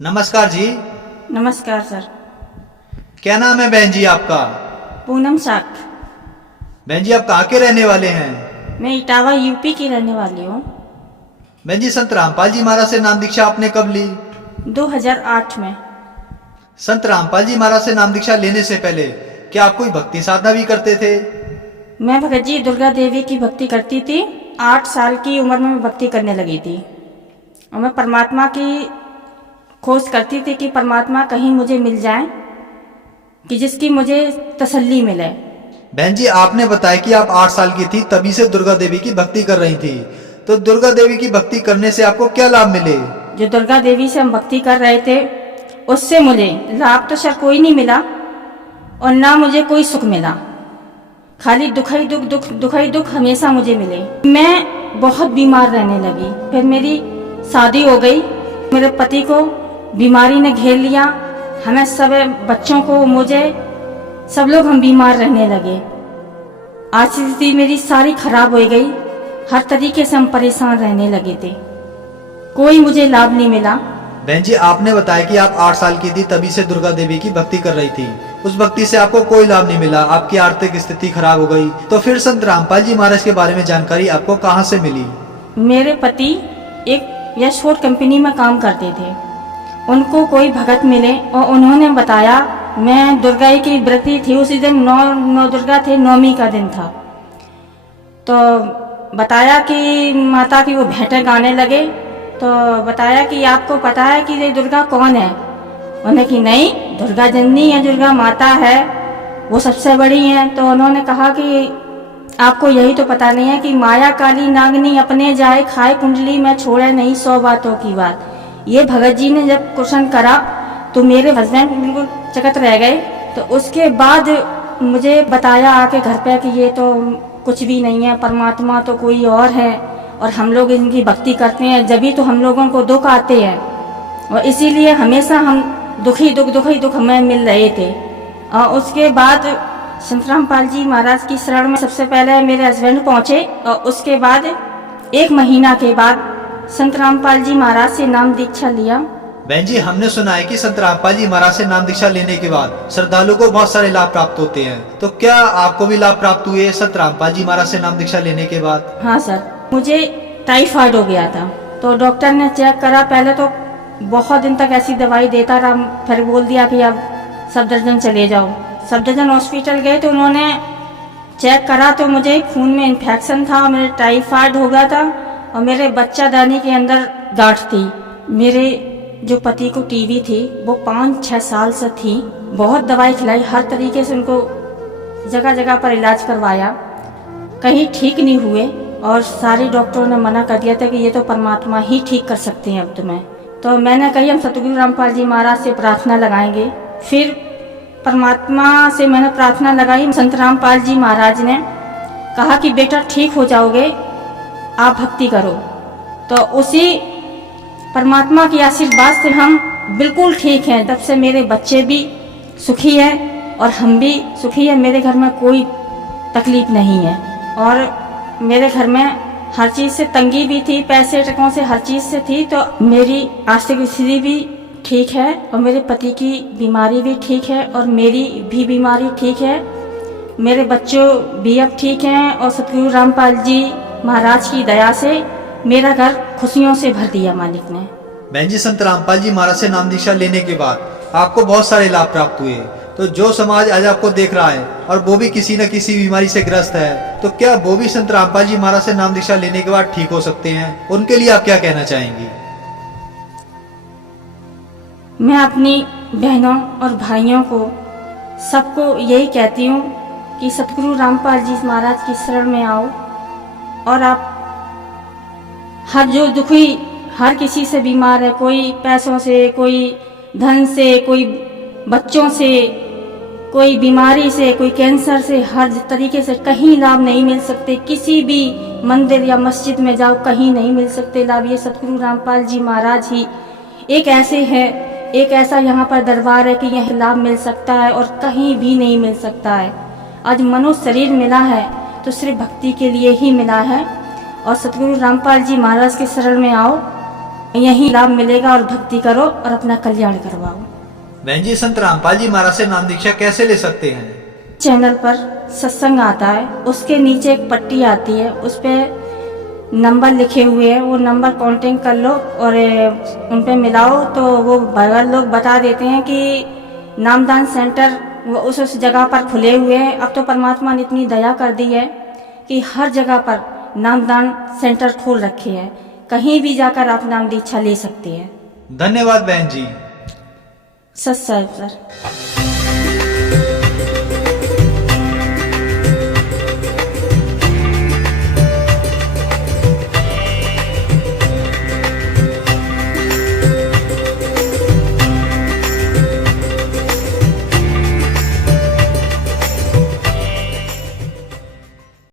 नमस्कार जी। नमस्कार सर। क्या नाम है बहन जी आपका? पूनम साख। बहन जी आप कहाँ के रहने वाले हैं? मैं इटावा यूपी की रहने वाली हूँ। बहन जी संत रामपाल जी महाराज से नाम दीक्षा आपने कब ली? 2008 में। संत रामपाल जी महाराज से नाम दीक्षा लेने से पहले क्या आप कोई भक्ति साधना भी करते थे? मैं भगत जी दुर्गा देवी की भक्ति करती थी। 8 साल की उम्र में मैं भक्ति करने लगी थी और मैं परमात्मा की खोज करती थी कि परमात्मा कहीं मुझे मिल जाए कि जिसकी मुझे तसल्ली मिले। बहन जी आपने बताया कि आप 8 साल की थी तभी से दुर्गा देवी की भक्ति कर रही थी, तो दुर्गा देवी की भक्ति करने से आपको क्या लाभ मिले? जो दुर्गा देवी से हम भक्ति कर रहे थे उससे मुझे लाभ तो सर कोई नहीं मिला और ना मुझे कोई सुख मिला, खाली दुख ही दुख हमेशा मुझे मिले। मैं बहुत बीमार रहने लगी। फिर मेरी शादी हो गई। मेरे पति को बीमारी ने घेर लिया, हमें सब बच्चों को, मुझे, सब लोग हम बीमार रहने लगे। आज स्थिति मेरी सारी खराब हो गई। हर तरीके से हम परेशान रहने लगे थे। कोई मुझे लाभ नहीं मिला। बहन जी आपने बताया कि आप 8 साल की थी तभी से दुर्गा देवी की भक्ति कर रही थी, उस भक्ति से आपको कोई लाभ नहीं मिला, आपकी आर्थिक स्थिति खराब हो गई, तो फिर संत रामपाल जी महाराज के बारे में जानकारी आपको कहाँ से मिली? मेरे पति एक यशफोर्ड कंपनी में काम करते थे। उनको कोई भगत मिले और उन्होंने बताया, मैं दुर्गा की व्रती थी, उसी दिन नौ दुर्गा थे, नौमी का दिन था, तो बताया कि माता की वो भेंटें गाने लगे। तो बताया कि आपको पता है कि ये दुर्गा कौन है? उन्होंने कि नहीं, दुर्गा जननी है, दुर्गा माता है, वो सबसे बड़ी है। तो उन्होंने कहा कि आपको यही तो पता नहीं है कि माया काली नागनी अपने जाए खाए कुंडली में छोड़े नहीं 100 बातों की बात। ये भगत जी ने जब क्वेश्चन करा तो मेरे हस्बैंड बिल्कुल चकित रह गए। तो उसके बाद मुझे बताया आके घर पे कि ये तो कुछ भी नहीं है, परमात्मा तो कोई और है और हम लोग इनकी भक्ति करते हैं, जभी तो हम लोगों को दुख आते हैं और इसीलिए हमेशा हम दुख ही दुख हमें मिल रहे थे। और उसके बाद संत रामपाल जी महाराज की शरण में सबसे पहले मेरे हस्बैंड पहुंचे और उसके बाद 1 महीना के बाद संत रामपाल जी महाराज से नाम दीक्षा लिया। बहन जी हमने सुना है कि संत रामपाल जी महाराज से नाम दीक्षा लेने के बाद श्रद्धालु को बहुत सारे लाभ प्राप्त होते हैं, तो क्या आपको भी लाभ प्राप्त हुए संत रामपाल जी महाराज से नाम दीक्षा लेने के बाद? हाँ सर, मुझे टाइफाइड हो गया था, तो डॉक्टर ने चेक करा। पहले तो बहुत दिन तक ऐसी दवाई देता रहा, फिर बोल दिया कि अब सफदरजंग चले जाओ। सफदरजंग हॉस्पिटल गए तो उन्होंने चेक करा तो मुझे खून में इन्फेक्शन था, मेरे टाइफाइड हो गया था और मेरे बच्चादानी के अंदर गांठ थी। मेरे जो पति को टीबी थी वो 5-6 साल से थी। बहुत दवाई खिलाई, हर तरीके से उनको जगह जगह पर इलाज करवाया, कहीं ठीक नहीं हुए और सारे डॉक्टरों ने मना कर दिया था कि ये तो परमात्मा ही ठीक कर सकते हैं अब तुम्हें। तो मैंने कही हम सतगुरु रामपाल जी महाराज से प्रार्थना लगाएंगे। फिर परमात्मा से मैंने प्रार्थना लगाई। संत रामपाल जी महाराज ने कहा कि बेटा ठीक हो जाओगे, आप भक्ति करो। तो उसी परमात्मा के आशीर्वाद से हम बिल्कुल ठीक हैं। तब से मेरे बच्चे भी सुखी हैं और हम भी सुखी हैं। मेरे घर में कोई तकलीफ नहीं है और मेरे घर में हर चीज़ से तंगी भी थी, पैसे टकों से हर चीज़ से थी। तो मेरी आर्थिक स्थिति भी ठीक है और मेरे पति की बीमारी भी ठीक है और मेरी भी बीमारी ठीक है। मेरे बच्चों भी अब ठीक हैं और सतगुरु रामपाल जी महाराज की दया से मेरा घर खुशियों से भर दिया मालिक ने। बहन जी संत रामपाल जी महाराज से नाम दीक्षा लेने के बाद आपको बहुत सारे लाभ प्राप्त हुए, तो जो समाज आज आपको देख रहा है और वो भी किसी न किसी बीमारी से ग्रस्त है, तो क्या वो भी संत रामपाल जी महाराज से नाम दीक्षा लेने के बाद ठीक हो सकते हैं? उनके लिए आप क्या कहना चाहेंगी? मैं अपनी बहनों और भाइयों को सबको यही कहती हूँ कि सतगुरु रामपाल जी महाराज की शरण में आओ और आप हर जो दुखी, हर किसी से बीमार है, कोई पैसों से, कोई धन से, कोई बच्चों से, कोई बीमारी से, कोई कैंसर से, हर तरीके से कहीं लाभ नहीं मिल सकते। किसी भी मंदिर या मस्जिद में जाओ कहीं नहीं मिल सकते लाभ। ये सतगुरु रामपाल जी महाराज ही एक ऐसे है, एक ऐसा यहाँ पर दरबार है कि यह लाभ मिल सकता है और कहीं भी नहीं मिल सकता है। आज मनुष्य शरीर मिला है तो सिर्फ भक्ति के लिए ही मिला है और सतगुरु रामपाल जी महाराज के शरण में आओ यही लाभ मिलेगा और भक्ति करो और अपना कल्याण करवाओ। बहन जी, संत रामपाल जी महाराज से नाम दीक्षा कैसे ले सकते हैं? चैनल पर सत्संग आता है, उसके नीचे एक पट्टी आती है, उस पे नंबर लिखे हुए हैं, वो नंबर कांटेक्ट कर लो और उन पे मिलाओ तो वो भगत लोग बता देते हैं कि नामदान सेंटर वो उस जगह पर खुले हुए हैं। अब तो परमात्मा ने इतनी दया कर दी है कि हर जगह पर नामदान सेंटर खोल रखे हैं, कहीं भी जाकर आप नाम दीक्षा ले सकते हैं। धन्यवाद बहन जी। सत्संग सर।